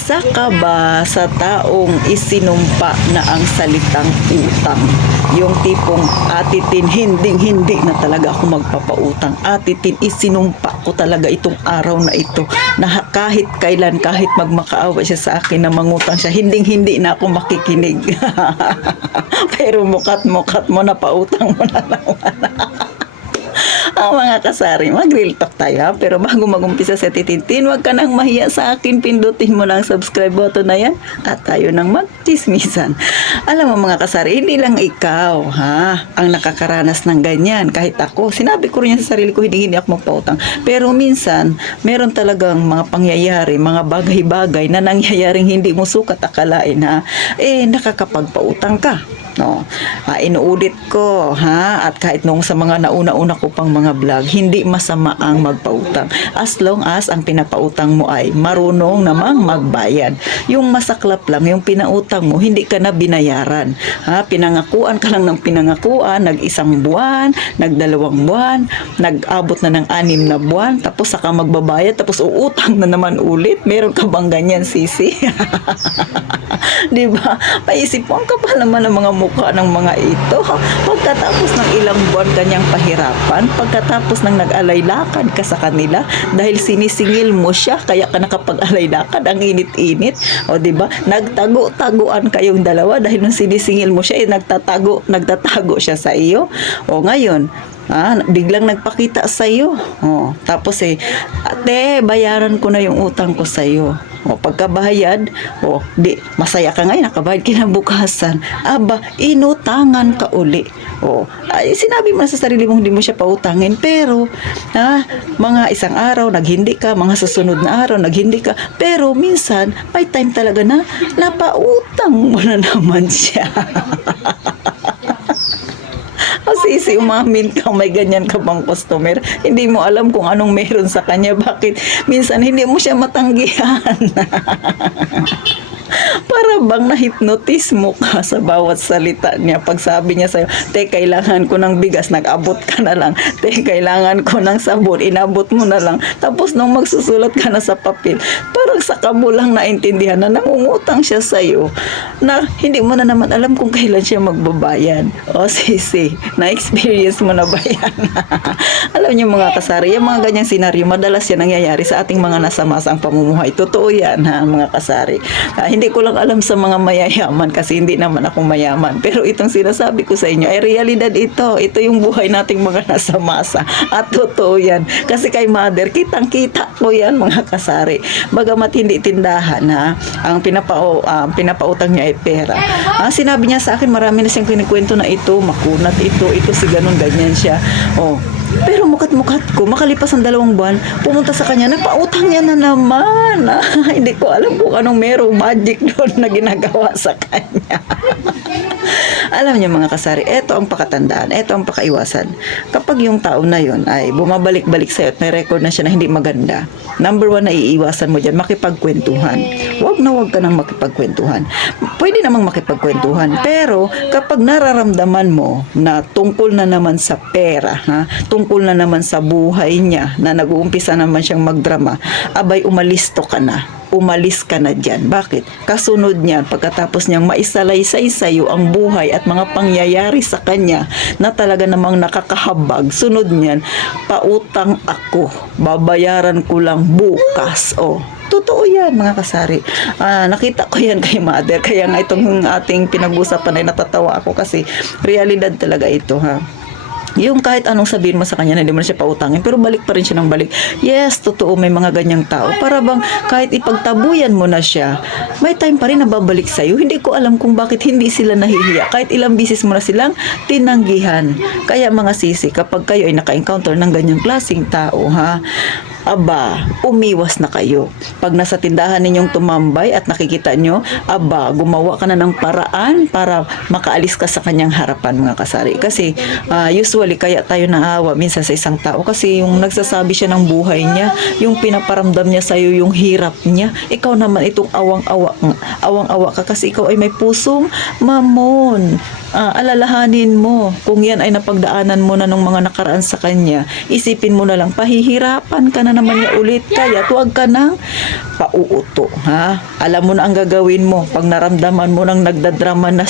Isa ka ba sa taong isinumpa na ang salitang utang? Yung tipong atitin, hindi na talaga ako magpapautang. Atitin, isinumpa ko talaga itong araw na ito na kahit kailan, kahit magmakaawa siya sa akin na mangutang siya, hindi na ako makikinig. Pero mukat mo na pautang mo na naman. Mga kasari, mag-real talk tayo ha? Pero bago mag-umpisa sa titintin, huwag ka nang mahiya sa akin, pindutin mo lang subscribe button na yan at tayo nang magchismisan. Alam mo mga kasari, hindi lang ikaw ha ang nakakaranas ng ganyan. Kahit ako, sinabi ko rin yan sa sarili ko, hindi ako magpautang. Pero minsan, meron talagang mga pangyayari, mga bagay-bagay na nangyayaring hindi mo sukat akalain ha, nakakapagpautang ka. No, inuulit ko ha, at kahit nung sa mga nauna-una ko pang mga vlog, hindi masama ang magpautang as long as ang pinapautang mo ay marunong namang magbayad. Yung masaklap lang, yung pinautang mo hindi ka na binayaran ha, pinangakuan ka lang ng pinangakuan, nag-1 buwan, nag-2 buwan, nag-abot na ng 6 na buwan, tapos saka magbabayad, tapos uutang na naman ulit. Meron ka bang ganyan, sisi? Di ba? Paisip mo, ang kapal naman ng mga mukha ng mga ito. Pagkatapos ng ilang buwan kanyang pahirapan, pagkatapos ng nag-alay lakad ka sa kanila, dahil sinisingil mo siya, kaya ka nakapag-alay lakad, ang init-init. O di ba? Nagtago-taguan kayong dalawa dahil nung sinisingil mo siya, nagtatago siya sa iyo. O ngayon, biglang nagpakita sa iyo. Tapos ate, bayaran ko na yung utang ko sa iyo. Pagkabayad, masaya ka ngayon, nakabayad kinabukasan. Aba, inutangan ka uli. Sinabi mo na sa sarili mong hindi mo siya pautangin, pero mga isang araw naghindi ka, mga susunod na araw naghindi ka, pero minsan may time talaga na napautang mo na naman siya. Sisi, umamin ka, may ganyan ka bang customer? Hindi mo alam kung anong meron sa kanya. Bakit? Minsan hindi mo siya matanggihan. Para bang na-hypnotize mo ka sa bawat salita niya. Pag sabi niya sa'yo, te, kailangan ko ng bigas, nag-abot ka na lang. Te, kailangan ko ng sabon, inabot mo na lang. Tapos nung magsusulat ka na sa papel, parang saka mo lang naintindihan na nangungutang siya sa'yo, na hindi mo na naman alam kung kailan siya magbabayad. Sisi, na-experience mo na ba yan? Alam niyo mga kasari, yung mga ganyang senaryo, madalas yan nangyayari sa ating mga nasa masang pamumuhay. Totoo yan ha, mga kasari. Hindi ko lang alam sa mga mayayaman kasi hindi naman ako mayaman. Pero itong sinasabi ko sa inyo ay realidad ito. Ito yung buhay nating mga nasa masa. At totoo yan. Kasi kay mother, kitang-kita ko yan mga kasari. Bagamat hindi tindahan ha, ang pinapautang niya ay pera. Sinabi niya sa akin, marami na siyang kinikwento na ito, makunat ito si ganyan siya. Pero mukat-mukat ko, makalipas ang 2 buwan, pumunta sa kanya, napautang niya na naman. Hindi ko alam kung anong merong magic doon na ginagawa sa kanya. Alam niyo mga kasari, ito ang pakatandaan, ito ang pakaiwasan. Kapag yung tao na yun ay bumabalik-balik sa'yo at may record na siya na hindi maganda, number 1 na iiwasan mo dyan, makipagkwentuhan. Huwag ka nang makipagkwentuhan. Pwede namang makipagkwentuhan, pero kapag nararamdaman mo na tungkol na naman sa pera, tungkol na naman sa buhay niya, na nag-uumpisa naman siyang magdrama, abay umalisto ka na. Umalis ka na dyan. Bakit? Kasunod niyan, pagkatapos niyang maisalaysay sa'yo ang buhay at mga pangyayari sa kanya na talaga namang nakakahabag, sunod niyan, pautang ako, babayaran ko lang bukas. Totoo yan mga kasari. Nakita ko yan kay mother, kaya nga itong ating pinag-usapan ay natatawa ako kasi realidad talaga ito ha. Yung kahit anong sabihin mo sa kanya na hindi mo na siya pautangin, pero balik pa rin siya ng balik. Yes, totoo, may mga ganyang tao. Para bang kahit ipagtabuyan mo na siya, may time pa rin na babalik sa'yo. Hindi ko alam kung bakit hindi sila nahihiya. Kahit ilang bisis mo na silang tinanggihan. Kaya mga sisi, kapag kayo ay naka-encounter ng ganyang klaseng tao, aba, umiwas na kayo. Pag nasa tindahan ninyong tumambay at nakikita nyo, aba, gumawa ka na ng paraan para makaalis ka sa kanyang harapan mga kasari. Kasi usually kaya tayo naawa minsan sa isang tao kasi yung nagsasabi siya ng buhay niya, yung pinaparamdam niya sa'yo yung hirap niya, ikaw naman itong awang-awa ka kasi ikaw ay may pusong mamon. Alalahanin mo, kung yan ay napagdaanan mo na ng mga nakaraan sa kanya, isipin mo na lang, pahihirapan ka na na naman niya ulit. Kaya huwag ka nang pauuto, ha? Alam mo na ang gagawin mo. Pag naramdaman mo nang nagdadrama na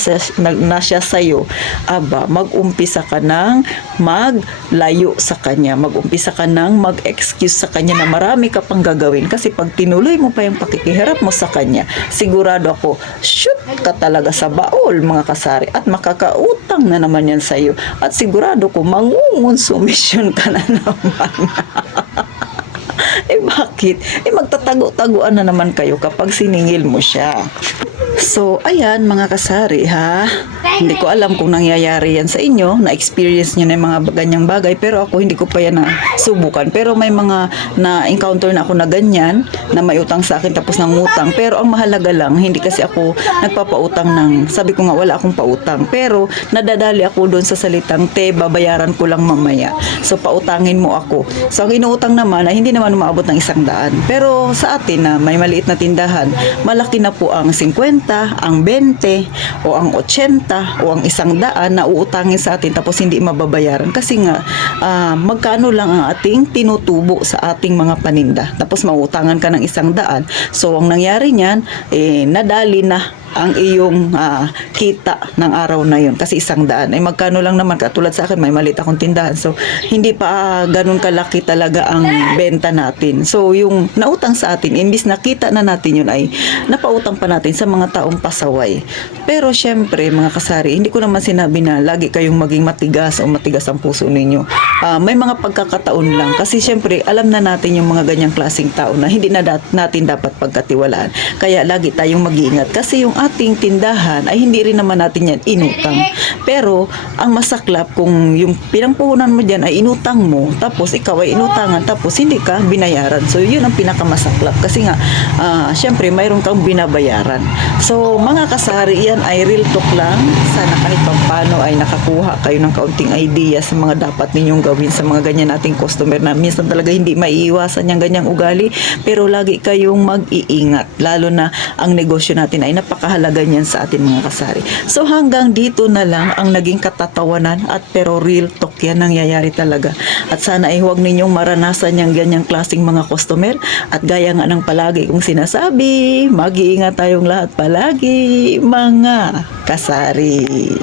siya sa'yo, aba, mag-umpisa ka nang maglayo sa kanya. Mag-umpisa ka nang mag-excuse sa kanya na marami ka pang gagawin. Kasi pag tinuloy mo pa yung pakikihirap mo sa kanya, sigurado ako, shoot ka talaga sa baol, mga kasari. At makakautang na naman yan sa'yo. At sigurado ko, mangungonsumisyon ka na naman. Bakit? Magtatago-taguan na naman kayo kapag siningil mo siya. So, ayan mga kasari, ha? Hindi ko alam kung nangyayari yan sa inyo, na-experience nyo na yung mga ganyang bagay, pero ako hindi ko pa yan subukan. Pero may mga na-encounter na ako na ganyan, na may utang sa akin tapos nangutang. Pero ang mahalaga lang, hindi kasi ako nagpapautang sabi ko nga wala akong pautang. Pero nadadali ako doon sa salitang, te, babayaran ko lang mamaya. So, pautangin mo ako. So, ang inuutang naman ay hindi naman umaabot ng 100. Pero sa atin na may maliit na tindahan, malaki na po ang 50, ang 20, o ang 80, o ang 100 na uutangin sa atin tapos hindi mababayaran. Kasi nga, magkano lang ang ating tinutubo sa ating mga paninda. Tapos mauutangan ka ng 100. So, ang nangyari niyan, nadali na ang iyong kita ng araw na yun kasi 100 ay magkano lang naman, katulad sa akin may maliit akong tindahan, so hindi pa ganun kalaki talaga ang benta natin. So yung nautang sa atin, imbis nakita na natin yun, ay napautang pa natin sa mga taong pasaway. Pero syempre mga kasari, hindi ko naman sinabi na lagi kayong maging matigas o matigas ang puso ninyo. May mga pagkakataon lang kasi syempre alam na natin yung mga ganyang klaseng tao na hindi na natin dapat pagkatiwalaan, kaya lagi tayong mag-iingat kasi yung ating tindahan ay hindi rin naman natin yan inutang. Pero ang masaklap kung yung pinangpuhunan mo dyan ay inutang mo, tapos ikaw ay inutangan, tapos hindi ka binayaran. So yun ang pinakamasaklap kasi nga syempre mayroon kang binabayaran. So mga kasari, yan ay real talk lang. Sana kahit paano ay nakakuha kayo ng kaunting idea sa mga dapat ninyong gawin sa mga ganyan nating customer na minsan talaga hindi maiiwasan yung ganyang ugali, pero lagi kayong mag-iingat, lalo na ang negosyo natin ay napakahalaga niyan sa atin mga kasari. So hanggang dito na lang ang naging katatawanan, at pero real talk yan nangyayari talaga. At sana ay huwag ninyong maranasan yung ganyang klaseng mga customer, at gaya nga ng palagi kong sinasabi, mag-iingat tayong lahat palagi mga kasari.